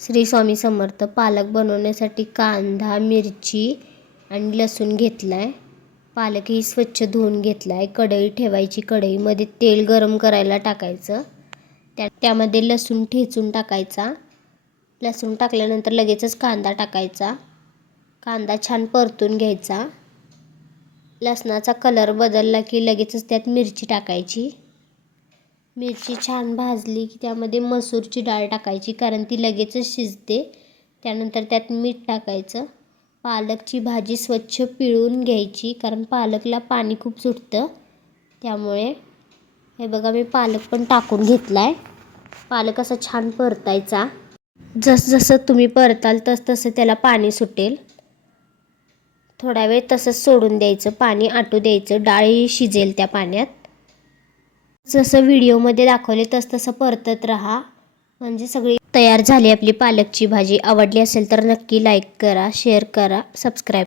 श्री स्वामी समर्थ. पालक बनवण्यासाठी कांदा, मिरची आणि लसूण घेतला आहे. पालकही स्वच्छ धुवून घेतला आहे. कढई ठेवायची. कढईमध्ये तेल गरम करायला टाकायचं. त्यामध्ये लसूण ठेचून टाकायचा. लसूण टाकल्यानंतर लगेचच कांदा टाकायचा. कांदा छान परतून घ्यायचा. लसणाचा कलर बदलला की लगेचच त्यात मिरची टाकायची. मिरची छान भाजली की त्यामध्ये मसूरची डाळ टाकायची, कारण ती लगेचच शिजते. त्यानंतर त्यात मीठ टाकायचं. पालकची भाजी स्वच्छ पिळून घ्यायची, कारण पालकला पाणी खूप सुटतं. त्यामुळे हे बघा, मी पालक पण टाकून घेतला आहे. पालक असा छान परतायचा. जसं तुम्ही परताल तसं त्याला पाणी सुटेल. थोडा वेळ तसंच सोडून द्यायचं. पाणी आटू द्यायचं. डाळही शिजेल त्या पाण्यात. जसं व्हिडिओमध्ये दाखवले तसं परतत राहा. म्हणजे सगळी तयार झाली आपली पालकची भाजी. आवडली असेल तर नक्की लाईक करा, शेअर करा, सबस्क्राईब